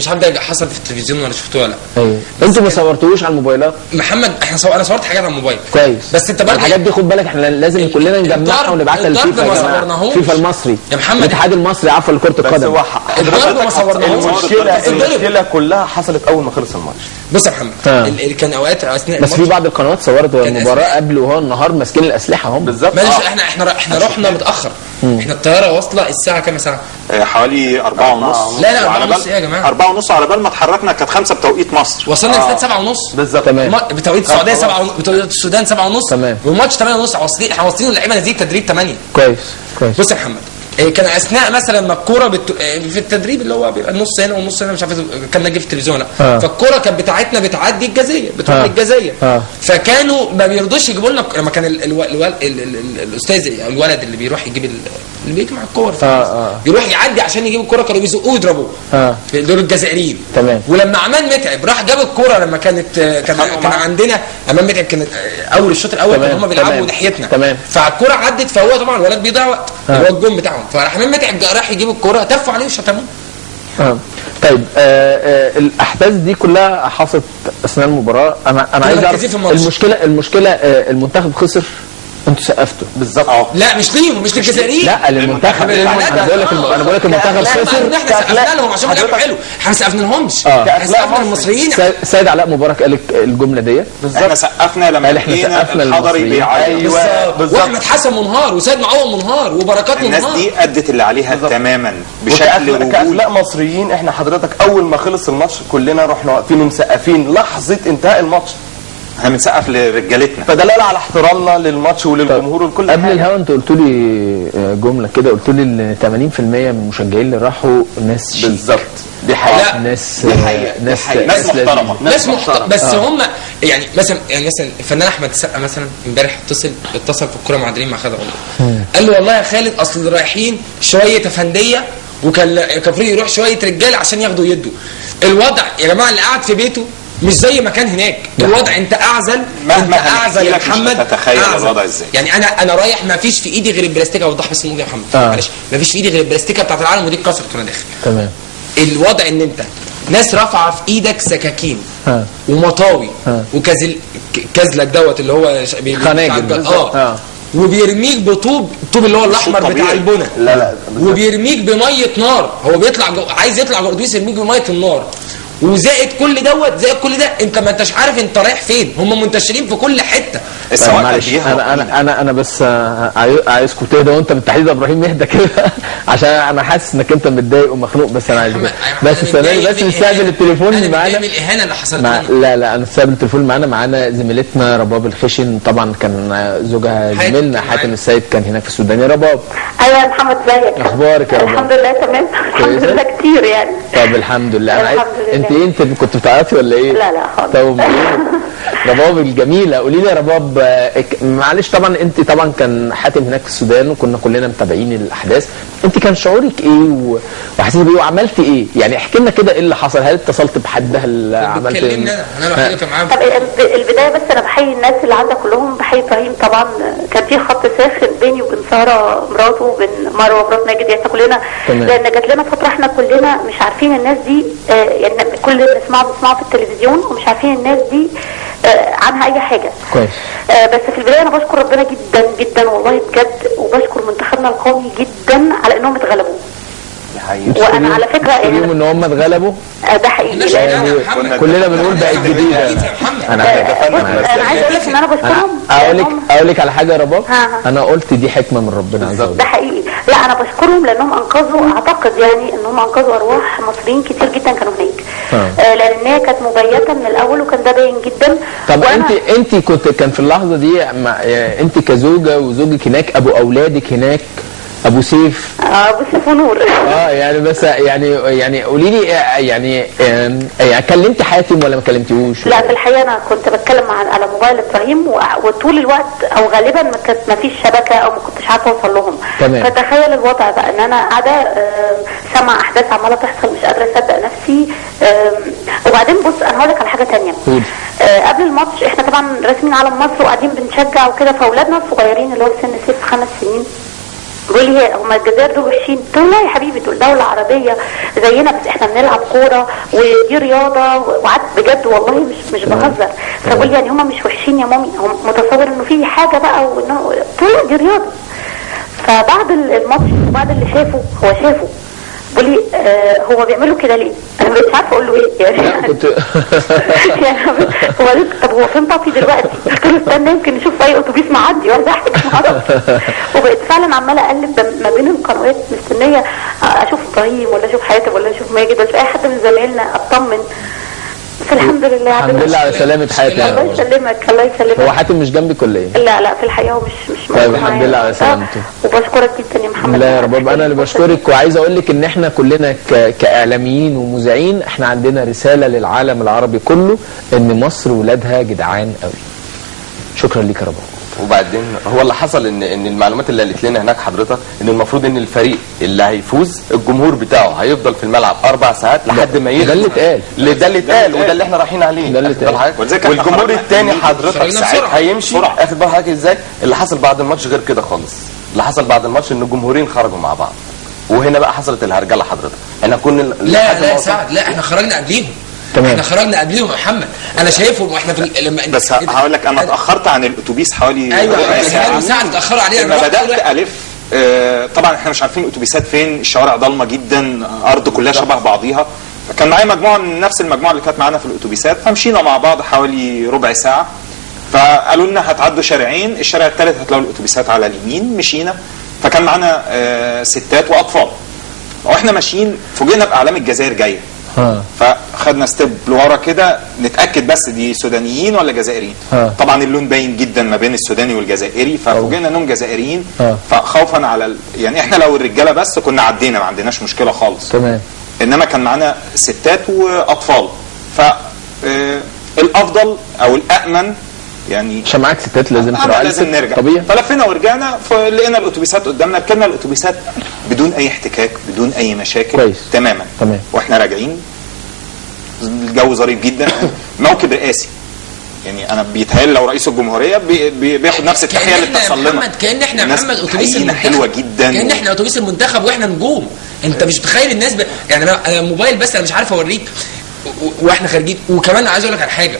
مش عارف ده حصل في التلفزيون ولا شفتوه ولا لا. ايوه انتوا ما صورتوش على الموبايلات؟ محمد انا صورت حاجات على الموبايل كويس، بس انت برضه الحاجات دي خد بالك احنا لازم كلنا نجمعها ونبعتها للفيفا يا جماعه. فيفا المصري يا محمد، الاتحاد المصري عفوا لكره القدم. الضرب ما صورناهوش. المشكله كلها حصلت اول ما خلص الماتش. بص يا محمد اللي كان اوقات اثناء بس في بعض القنوات صورت المباراه قبل وهو النهار ماسكين الاسلحه هم بالظبط. معلش احنا رحنا متاخر. احنا الطياره واصله الساعه كام ساعه؟ حوالي 4:30. لا 4:30 ايه يا جماعه؟ 4:30 على بال ما اتحركنا كانت 5 بتوقيت مصر. وصلنا الاستاد 7:30 بالظبط. تمام. بتوقيت السعوديه 7 بتوقيت السودان 7:30 تمام. والماتش 8:30 احنا واصلين اللعيبه نزيد تدريب 8. كويس. بص يا محمد كان اثناء مثلا ما الكوره في التدريب اللي هو بيبقى النص هنا والنص هنا مش عارف كان نجي في التلفزيون فالكوره كانت بتاعتنا بتعدي الجزيه بتروح للجزيه فكانوا ما بيرضوش يجيبوا لنا لما كان الاستاذ او الولد اللي بيروح يجيب اللي بيجمع الكور بيروح يعدي عشان يجيب الكوره كانوا بيزقوه يضربوه دول الجزائريين. تمام. ولما عماد متعب راح جاب الكوره لما كان عندنا امام متعب كانت اول الشوط الاول كانوا هم بيلعبوا ناحيتنا فالكوره عدت فهو طبعا الولد بيضيع وقت اللي هو الجون بتاعهم فراح امام متعب راح يجيب الكوره تفوا عليه وشتموه. طيب الاحداث دي كلها حصلت اثناء المباراه. انا عايز اعرف المشكله المنتخب خسر انتوا سقفتوا بالظبط. لا مش ليهم مش للجزائريين. لا للمنتخب. انا بقول لك المنتخب خسر. احنا سقفنا لهم عشان بيلعبوا حلو. احنا ما سقفنا لهمش. احنا سقفنا للمصريين. سيد علاء مبارك قال الجمله ديت بالظبط. احنا سقفنا لما لقينا الحضري بيعيط. واحمد حسن منهار وسيد معوض منهار وبركات منهار. الناس دي ادت اللي عليها تماما بشكل رجولي. كأخلاق مصريين احنا حضرتك اول ما خلص الماتش كلنا رحنا واقفين ومسقفين لحظه انتهاء الماتش. احنا بنسقف لرجالتنا فدلاله على احترامنا للماتش وللجمهور ولكل قبل الهوا انت قلت لي جمله كده قلت لي ان 80% من المشجعين اللي راحوا ناس شيك. بالظبط. دي حقيقه. ناس محترمه. ناس محترمه بس هم يعني مثلا الفنان احمد السقا مثلا امبارح اتصل في الكوره مع دريم مع خالد عمر قال له والله يا خالد اصل رايحين شويه افنديه وكان كفري يروح شويه رجاله عشان ياخدوا يدوا. الوضع يا جماعه اللي قاعد في بيته مش زي ما كان هناك. الوضع انت اعزل يا محمد. تتخيل الوضع ازاي. يعني انا رايح ما فيش في ايدي غير البلاستيكه اوضح بس يا محمد معلش ما فيش في ايدي غير البلاستيكه بتاعت العالم ودي اتكسرت وانا داخل. تمام. الوضع ان انت ناس رافعه في ايدك سكاكين ومطاوي وكازلك دوت اللي هو خناجر وبيرميك بطوب الطوب اللي هو الاحمر بتاع البنى. لا وبيرميك بميه نار. هو بيطلع عايز يطلع جوردويس يرميك بميه النار وزائد كل دوت زائد كل ده انت ما انتش عارف انت رايح فين. هم منتشرين في كل حته. معلش انا بس عايزكم تهدوا وانت بالتحديد يا ابراهيم اهدى كده عشان انا حاسس انك انت متضايق ومخنوق بس انا عايز بس نستقبل التليفون معانا. من الاهانه اللي حصلت لا انا نستقبل التليفون معانا زميلتنا رباب الخشن طبعا كان زوجها زميلنا حاتم السيد كان هناك في السودان. يا رباب. ايوه يا محمد ازيك؟ اخبارك يا رباب؟ الحمد لله تمام. الحمد لله كتير يعني. طب الحمد لله. انا انت كنت بتعيطي ولا ايه؟ لا خالص. طب رباب الجميله قولي لي يا رباب معلش طبعا انت طبعا كان حاتم هناك في السودان وكنا كلنا متابعين الاحداث. انت كان شعورك ايه وحسيتي بايه وعملتي ايه؟ يعني احكي لنا كده ايه اللي حصل. هل اتصلت بحد؟ هل عملت ايه؟ انا الوحيد اللي معاهم. طب البدايه بس انا بحيي الناس اللي عندك كلهم. بحيي ابراهيم طبعا. كان في خط ساخن بيني وبين ساره مراته وبين مروه مرات ماجد. احنا كلنا لان جات لنا فتره احنا كلنا مش عارفين الناس دي يعني كل اللي بنسمعه في التلفزيون ومش عارفين الناس دي عنها اي حاجه. كويس. بس في البدايه انا بشكر ربنا جدا جدا والله بجد وبشكر منتخبنا القومي جدا على انهم اتغلبوا. وانا على فكره يعني ان هم اتغلبوا ده حقيقي يعني كلنا بنقول بقت جديده. انا عايز اقول لك ان انا بشكرهم. اقول لك على حاجه يا رباب. انا قلت دي حكمه من ربنا عز وجل. ده حقيقي. لا انا بشكرهم لانهم انقذوا اعتقد يعني انهم انقذوا ارواح مصريين كتير جدا كانوا هناك. لان هي كانت مبيته من الاول وكان ده باين جدا. طب انت كان في اللحظه دي انت كزوجه وزوجك هناك ابو اولادك هناك ابو سيف ابو سيف ونور يعني بس يعني قولي لي يعني كلمتي حاتم ولا ما كلمتيهوش؟ لا في الحقيقه انا كنت بتكلم على موبايل ابراهيم وطول الوقت او غالبا ما فيش شبكه او ما كنتش عارفه اوصل لهم. فتخيل الوضع بقى ان انا قاعده سامعه احداث عماله تحصل مش قادره اصدق نفسي. وبعدين بص انا هقول لك على حاجه ثانيه. قبل الماتش احنا طبعا راسمين علم مصر وقاعدين بنشجع وكده فاولادنا الصغيرين اللي هو في سن 6 5 سنين بيقول لي هم الجزائر دول وحشين؟ قلت له لا يا حبيبي، دول دوله عربيه زينا، بس احنا بنلعب كوره ودي رياضه، وقعدت بجد والله مش بهزر. فبقول لي يعني هم مش وحشين يا مامي؟ هم متصور انه في حاجه بقى، وانه قلت له دي رياضه. فبعد الماتش وبعد اللي شافه، هو شافه بيقول لي هو بيعملوا كده ليه؟ انا مش عارفه اقول له ايه يعني. كنت يعني هو طب هو فين بابي دلوقتي؟ قلت له استنى يمكن نشوف اي اتوبيس معدي ولا حاجه. وبقيت فعلا عماله اقلب ما بين القنوات مستنيه اشوف ابراهيم ولا اشوف حاتم ولا اشوف ماجد ولا اي حد من زمايلنا اطمن. بس الحمد لله الحمد لله على سلامة حاتم. الله يسلمك الله يسلمك. هو حاتم مش جنبك ولا ايه؟ لا في الحقيقه هو مش طيب الحمد لله على سلامته. وبشكرك جدا يا محمد. لا يا رباب، انا اللي بشكرك، وعايز اقول لك ان احنا كلنا كاعلاميين ومذيعين احنا عندنا رساله للعالم العربي كله ان مصر ولادها جدعان قوي. شكرا ليك يا رباب. وبعدين هو اللي حصل ان المعلومات اللي قالت لنا هناك حضرتك ان المفروض ان الفريق اللي هيفوز الجمهور بتاعه هيفضل في الملعب 4 ساعات لحد ما يجي. ده اللي اتقال. ده اللي اتقال وده اللي احنا رايحين عليه. ده اللي اتقال. والجمهور الثاني حضرتك ساعتها هيمشي. اخد بال حضرتك ازاي؟ اللي حصل بعد الماتش غير كده خالص. اللي حصل بعد الماتش ان الجمهورين خرجوا مع بعض. وهنا بقى حصلت الهرجله حضرتك. احنا كنا لا سعد، لا احنا خرجنا قبليهم. تمام. احنا خرجنا قبليهم يا محمد، انا شايفهم واحنا في لما بس هقول لك انا اتاخرت عن الاتوبيس حوالي ايوه ساعه اتاخروا علينا. لما بدات الف طبعا احنا مش عارفين الاتوبيسات فين، الشوارع ضلمه جدا، ارض كلها شبه بعضيها. كان معايا مجموعه من نفس المجموعه اللي كانت معانا في الاتوبيسات، فمشينا مع بعض حوالي ربع ساعه، فقالوا لنا هتعدوا شارعين، الشارع الثالث هتلاقوا الاتوبيسات على اليمين. مشينا، فكان معانا ستات واطفال، واحنا ماشيين فوجئنا باعلام الجزائر جايه. فخدنا ستيب لورا كده نتاكد بس دي سودانيين ولا جزائريين. طبعا اللون باين جدا ما بين السوداني والجزائري، ففوجئنا انهم جزائريين. فخوفا على يعني احنا لو الرجاله بس كنا عدينا ما عندناش مشكله خالص. تمام. انما كان معانا ستات واطفال، فالافضل او الامن يعني عشان معاك ستات لازم لازم نرجع طبيعي. فلفينا ورجعنا، فلقينا الاتوبيسات قدامنا، ركبنا الاتوبيسات بدون اي احتكاك بدون اي مشاكل. كويس. تماما. واحنا راجعين الجو ظريف جدا. موكب رئاسي يعني انا بيتهيألي لو رئيس الجمهوريه بياخد نفس التحيه اللي بتحصل لنا. كأن احنا محمد اتوبيس المنتخب حلوه جدا، كأن احنا اتوبيس المنتخب واحنا نجوم. انت مش متخيل الناس يعني انا موبايل بس انا مش عارف اوريك واحنا خارجين. وكمان عايز اقول لك على حاجه،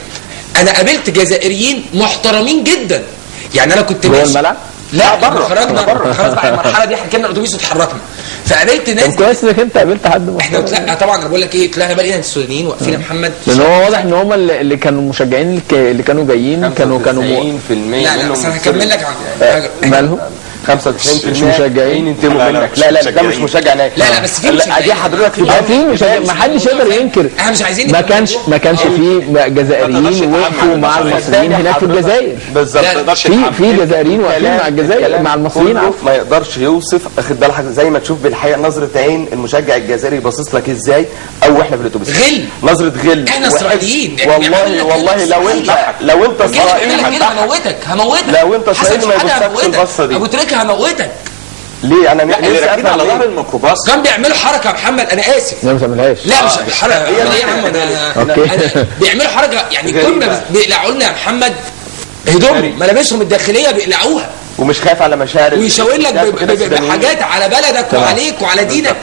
انا قابلت جزائريين محترمين جدا. يعني انا كنت جوه الملعب؟ لا بره. خرجنا خلاص بعد المرحله دي ركبنا الاتوبيس واتحركنا، فقابلت ناس. كويس انك انت قابلت حد احنا لا طبعا انا بقول لك ايه، طلعنا بقى لقينا السودانيين واقفين يا محمد، لان هو واضح ان هم اللي كانوا مشجعين اللي كانوا جايين كانوا 90% لا بس انا هكمل لك عن مالهم 95% مش مشجعين ينتموا منك. لا ده مش مشجع ناجح. لا بس في مشجعين. دي حضرتك في مشجع، ما حدش يقدر ينكر. احنا مش عايزين ما كانش في جزائريين وقفوا مع المصريين هناك في الجزائر. بالظبط. في جزائريين واقفين مع الجزائر مع المصريين. ما يقدرش يوصف. اخد بالك زي ما تشوف بالحقيقه نظره عين المشجع الجزائري باصص لك ازاي، او احنا في الاتوبيس غل، نظره غل. احنا اسرائيليين والله لو انت اسرائيلي هموتك لو انت اسرائيلي ما يبصكش البصه دي. ابو تريكه هموتك. ليه؟ انا اللي راكبين على ظهر الميكروباص كان بيعملوا حركه يا محمد، انا اسف. لا ما تعملهاش. لا مش الحركه ايه يا عم، انا بيعملوا حركه يعني كنا بيقلعوا لنا يا محمد هدومهم ملابسهم الداخليه بيقلعوها، ومش خايف على مشاعر، ويشاور لك بحاجات على بلدك وعليك وعلى دينك.